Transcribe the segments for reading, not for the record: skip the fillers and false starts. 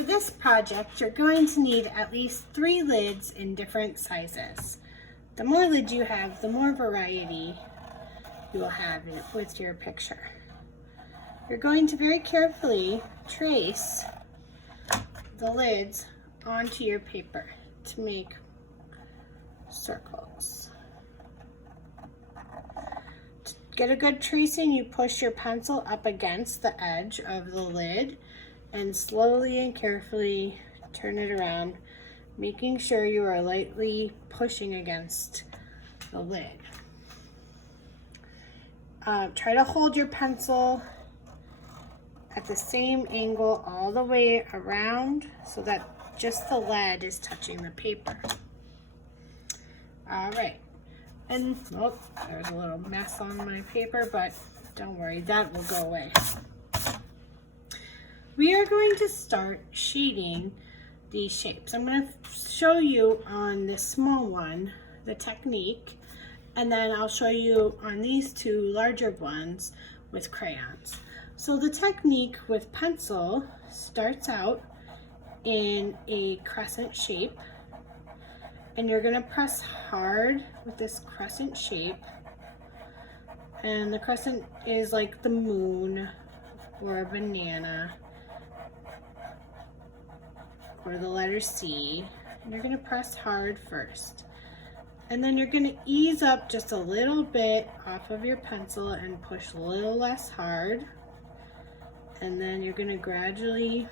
For this project, you're going to need at least 3 lids in different sizes. The more lids you have, the more variety you will have with your picture. You're going to very carefully trace the lids onto your paper to make circles. To get a good tracing, you push your pencil up against the edge of the lid and slowly and carefully turn it around, making sure you are lightly pushing against the lid. Try to hold your pencil at the same angle all the way around so that just the lead is touching the paper. All right, and oh, there's a little mess on my paper, but don't worry, that will go away. We are going to start shading these shapes. I'm going to show you on this small one the technique, and then I'll show you on these 2 larger ones with crayons. So the technique with pencil starts out in a crescent shape, and you're going to press hard with this crescent shape, and the crescent is like the moon or a banana or the letter C, and you're going to press hard first. And then you're going to ease up just a little bit off of your pencil and push a little less hard. And then you're going to gradually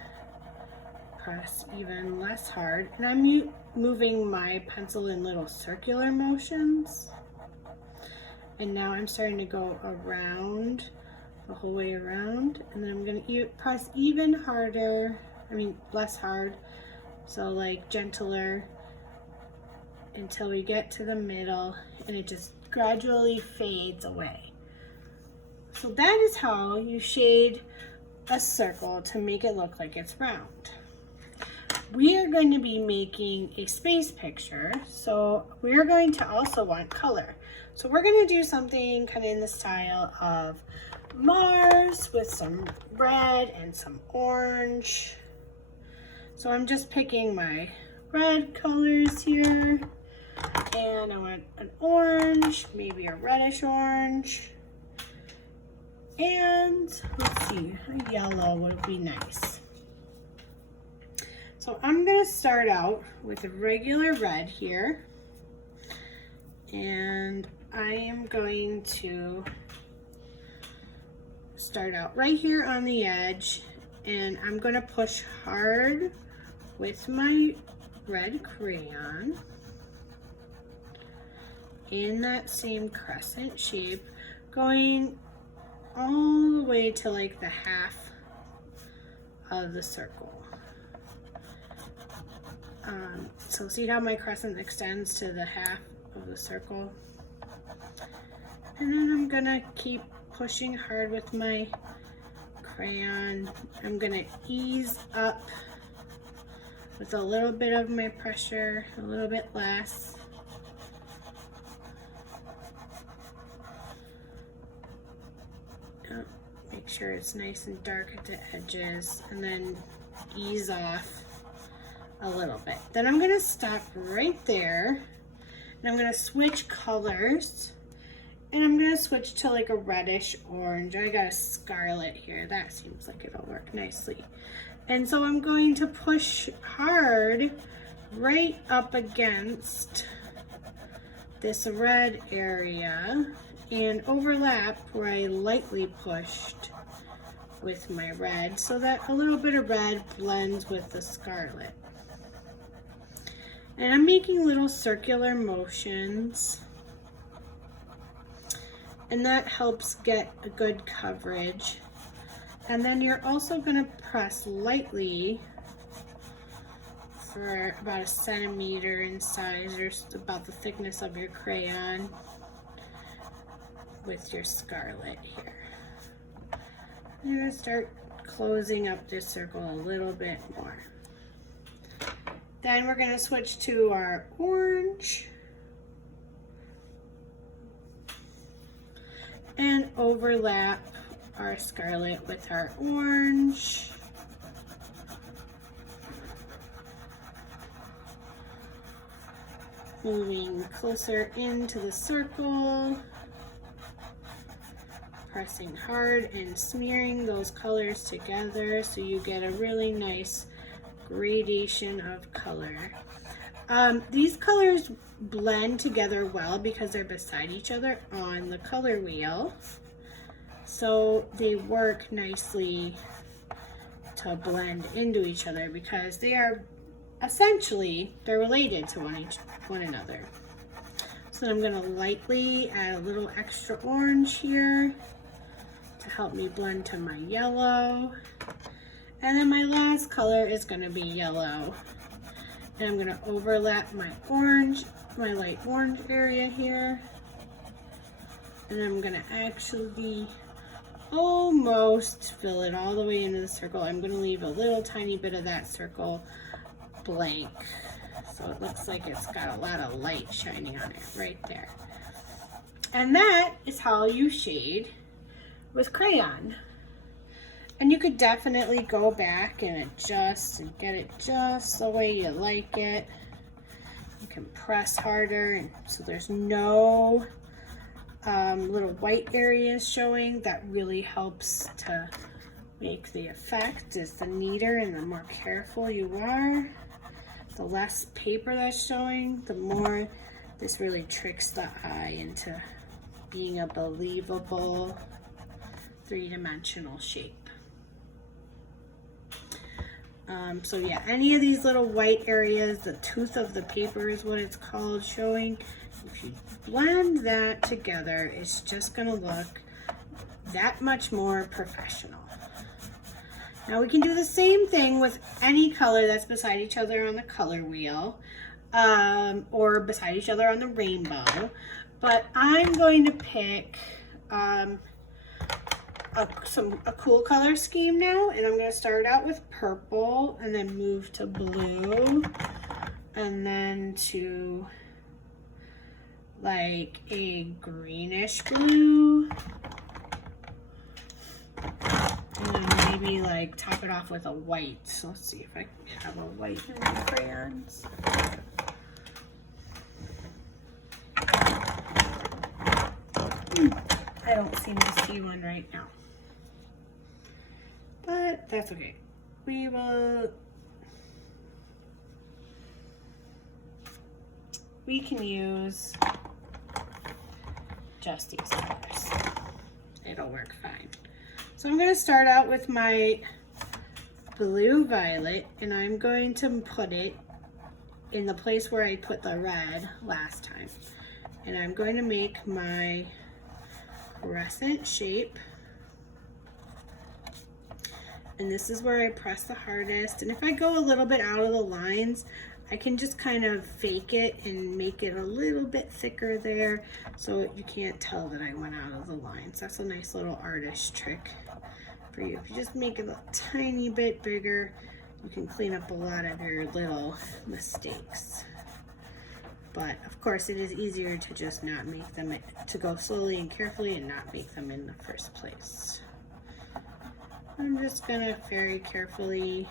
press even less hard. And I'm moving my pencil in little circular motions. And now I'm starting to go around, the whole way around. And then I'm going to press even harder, less hard. So like gentler, until we get to the middle, and it just gradually fades away. So that is how you shade a circle to make it look like it's round. We are going to be making a space picture, so we're going to also want color. So we're going to do something kind of in the style of Mars with some red and some orange. So I'm just picking my red colors here, and I want an orange, maybe a reddish orange, and let's see, a yellow would be nice. So I'm going to start out with a regular red here, and I am going to start out right here on the edge, and I'm going to push hard with my red crayon in that same crescent shape, going all the way to like the half of the circle. So see how my crescent extends to the half of the circle? And then I'm gonna keep pushing hard with my crayon. I'm gonna ease up with a little bit of my pressure, a little bit less. Make sure it's nice and dark at the edges, and then ease off a little bit. Then I'm going to stop right there, and I'm going to switch colors, and I'm going to switch to like a reddish orange. I got a scarlet here. That seems like it'll work nicely. And so I'm going to push hard right up against this red area and overlap where I lightly pushed with my red, so that a little bit of red blends with the scarlet. And I'm making little circular motions, and that helps get a good coverage. And then you're also going to press lightly for about 1 centimeter in size, or about the thickness of your crayon, with your scarlet here. I'm going to start closing up this circle a little bit more. Then we're going to switch to our orange and overlap our scarlet with our orange. moving closer into the circle, pressing hard and smearing those colors together so you get a really nice gradation of color. These colors blend together well because they're beside each other on the color wheel, so they work nicely to blend into each other because they are essentially, they're related to one another. So I'm going to lightly add a little extra orange here to help me blend to my yellow. And then my last color is going to be yellow. And I'm going to overlap my orange, my light orange area here. And I'm going to actually almost fill it all the way into the circle. I'm going to leave a little tiny bit of that circle blank, so it looks like it's got a lot of light shining on it right there. And that is how you shade with crayon. And you could definitely go back and adjust and get it just the way you like it. You can press harder, and so there's no little white areas showing. That really helps to make the effect. Is the neater and the more careful you are, the less paper that's showing, the more this really tricks the eye into being a believable three-dimensional shape. So yeah, any of these little white areas, the tooth of the paper is what it's called, showing, if you blend that together, it's just gonna look that much more professional. Now we can do the same thing with any color that's beside each other on the color wheel, or beside each other on the rainbow, but I'm going to pick a cool color scheme now, and I'm going to start out with purple and then move to blue and then to like a greenish blue, and then maybe like top it off with a white. So let's see if I can have a white in my crayons. I don't seem to see one right now, but that's okay. We can use just these colors. It'll work fine. So I'm going to start out with my blue violet, and I'm going to put it in the place where I put the red last time. And I'm going to make my crescent shape. And this is where I press the hardest. And if I go a little bit out of the lines, I can just kind of fake it and make it a little bit thicker there so you can't tell that I went out of the lines. That's a nice little artist trick for you. If you just make it a tiny bit bigger, you can clean up a lot of your little mistakes. But of course, it is easier to just not make them, to go slowly and carefully and not make them in the first place. I'm just gonna very carefully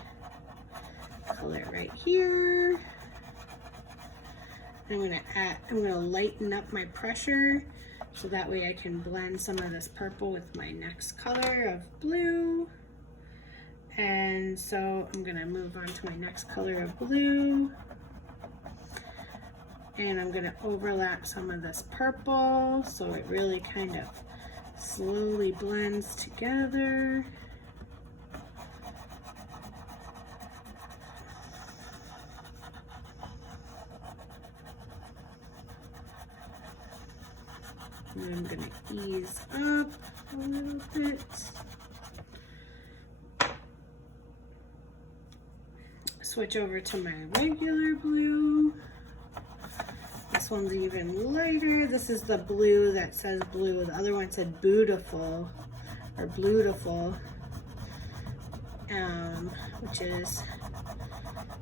color right here. I'm gonna lighten up my pressure so that way I can blend some of this purple with my next color of blue. And so I'm gonna move on to my next color of blue. And I'm gonna overlap some of this purple so it really kind of slowly blends together. And I'm going to ease up a little bit. Switch over to my regular blue. This one's even lighter. This is the blue that says blue. The other one said beautiful or bluetiful, which is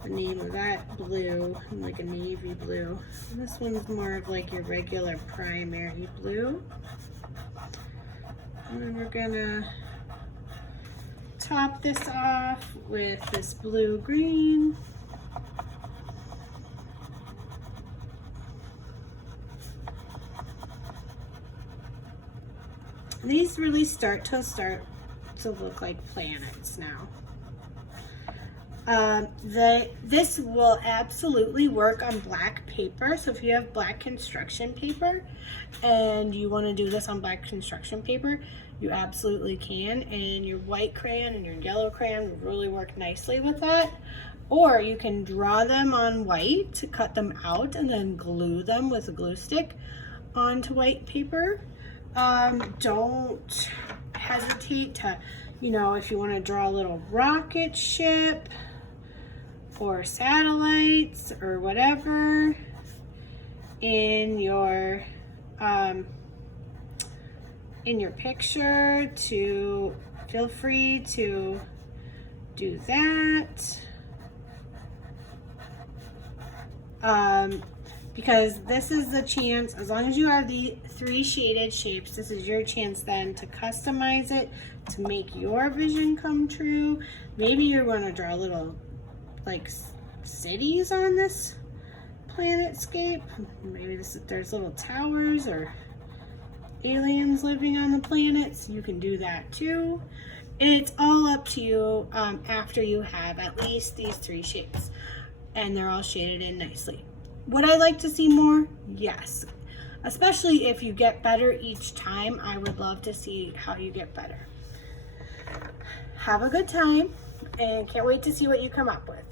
the name of that blue, like a navy blue. And this one's more of like your regular primary blue. And then we're gonna top this off with this blue green. These really start to look like planets now. This will absolutely work on black paper. So if you have black construction paper and you want to do this on black construction paper, you absolutely can. And your white crayon and your yellow crayon will really work nicely with that. Or you can draw them on white to cut them out and then glue them with a glue stick onto white paper. Don't hesitate to, if you want to draw a little rocket ship or satellites or whatever in your picture, to feel free to do that. Because this is the chance, as long as you have the 3 shaded shapes, this is your chance then to customize it to make your vision come true. Maybe you're going to draw little like cities on this planetscape. Maybe there's little towers or aliens living on the planets. You can do that too. It's all up to you after you have at least these 3 shapes and they're all shaded in nicely. Would I like to see more? Yes. Especially if you get better each time. I would love to see how you get better. Have a good time and can't wait to see what you come up with.